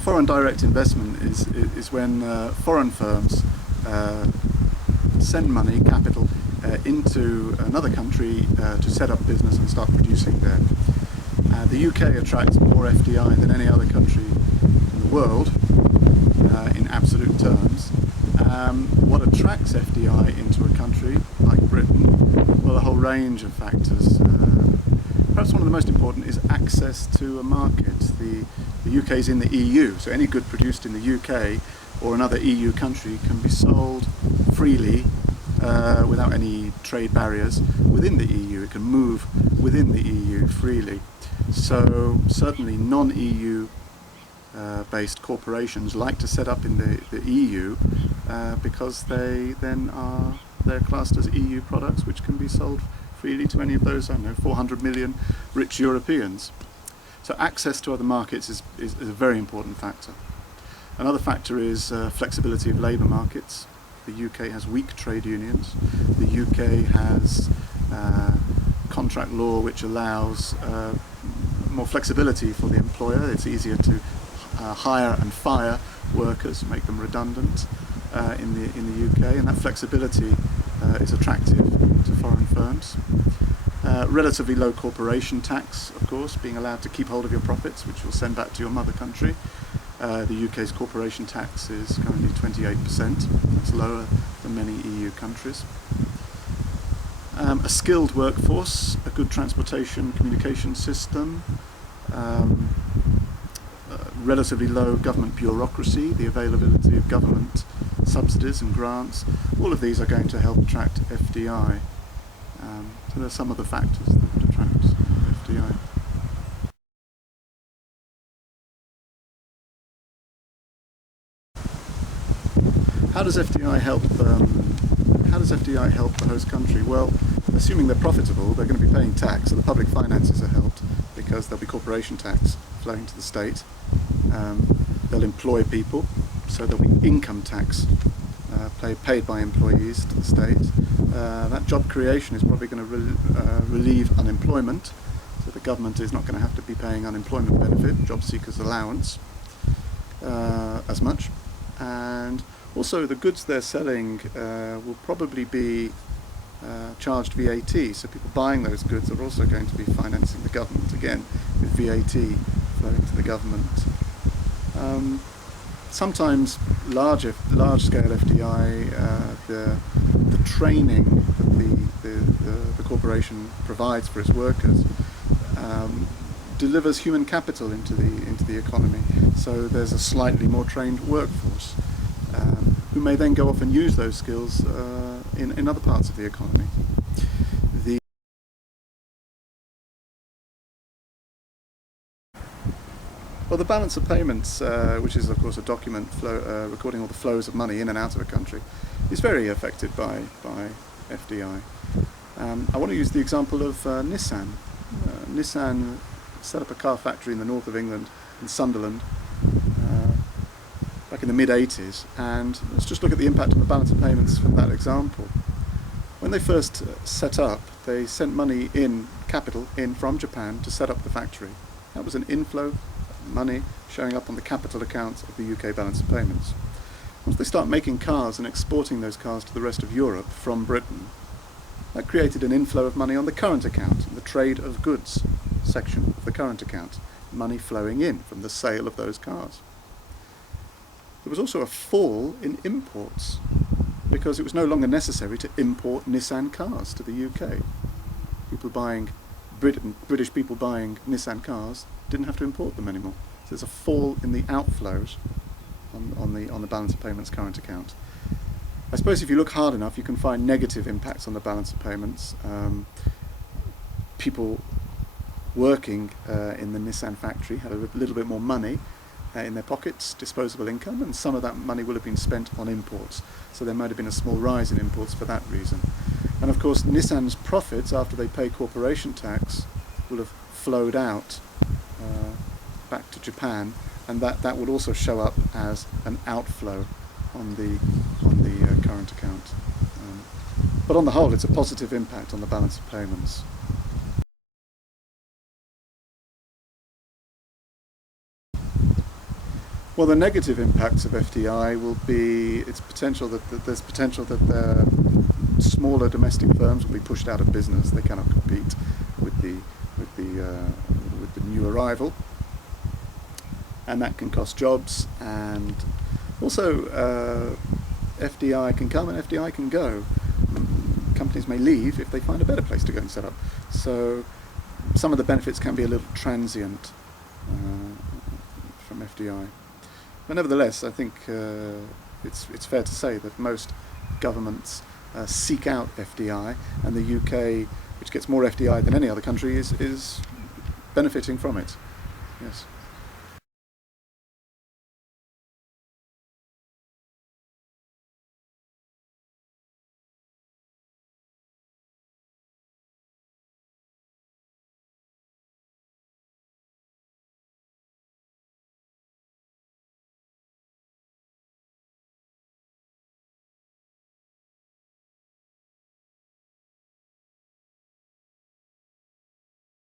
Well, foreign direct investment is when foreign firms send money, capital, into another country to set up business and start producing there. The UK attracts more FDI than any other country in the world in absolute terms. What attracts FDI into a country like Britain? Well, a whole range of factors. Perhaps one of the most important is access to a market. The UK is in the EU, so any good produced in the UK or another EU country can be sold freely without any trade barriers within the EU. It can move within the EU freely. So certainly non-EU based corporations like to set up in the EU because they're classed as EU products which can be sold freely to any of those, I don't know, 400 million rich Europeans. So access to other markets is a very important factor. Another factor is flexibility of labour markets. The UK has weak trade unions. The UK has contract law which allows more flexibility for the employer. It's easier to hire and fire workers, make them redundant in the UK, and that flexibility is attractive to foreign firms. Relatively low corporation tax, of course, being allowed to keep hold of your profits, which you'll send back to your mother country. The UK's corporation tax is currently 28%. That's lower than many EU countries. A skilled workforce, a good transportation communication system, relatively low government bureaucracy, the availability of government subsidies and grants, all of these are going to help attract FDI. So there are some of the factors that would attract FDI. How does FDI help? How does FDI help the host country? Well, assuming they're profitable, they're going to be paying tax, so the public finances are helped because there'll be corporation tax flowing to the state. They'll employ people, so there'll be income tax paid by employees to the state. That job creation is probably going to relieve unemployment, so the government is not going to have to be paying unemployment benefit, job seekers allowance, as much. And also the goods they're selling will probably be charged VAT, so people buying those goods are also going to be financing the government, again with VAT flowing to the government. Sometimes large-scale FDI, the training that the corporation provides for its workers delivers human capital into the economy. So there's a slightly more trained workforce who may then go off and use those skills in other parts of the economy. Well, the balance of payments, which is of course a document recording all the flows of money in and out of a country, is very affected by FDI. I want to use the example of Nissan. Nissan set up a car factory in the north of England, in Sunderland, back in the mid-80s, and let's just look at the impact on the balance of payments from that example. When they first set up, they sent money in, capital in from Japan to set up the factory. That was an inflow money showing up on the capital account of the UK balance of payments. Once they start making cars and exporting those cars to the rest of Europe from Britain, that created an inflow of money on the current account, the trade of goods section of the current account, money flowing in from the sale of those cars. There was also a fall in imports because it was no longer necessary to import Nissan cars to the UK. British people buying Nissan cars didn't have to import them anymore. So there's a fall in the outflows on the balance of payments current account. I suppose if you look hard enough, you can find negative impacts on the balance of payments. People working in the Nissan factory had a little bit more money in their pockets, disposable income, and some of that money will have been spent on imports. So there might have been a small rise in imports for that reason. And of course, Nissan's profits, after they pay corporation tax, will have flowed out back to Japan, and that would also show up as an outflow on the current account. But on the whole, it's a positive impact on the balance of payments. Well, the negative impacts of FDI will be its potential that there's potential that the smaller domestic firms will be pushed out of business. They cannot compete with the new arrival, and that can cost jobs. And also, FDI can come and FDI can go. Companies may leave if they find a better place to go and set up. So some of the benefits can be a little transient from FDI. But nevertheless, I think it's fair to say that most governments seek out FDI, and the UK, which gets more FDI than any other country, is benefiting from it. Yes.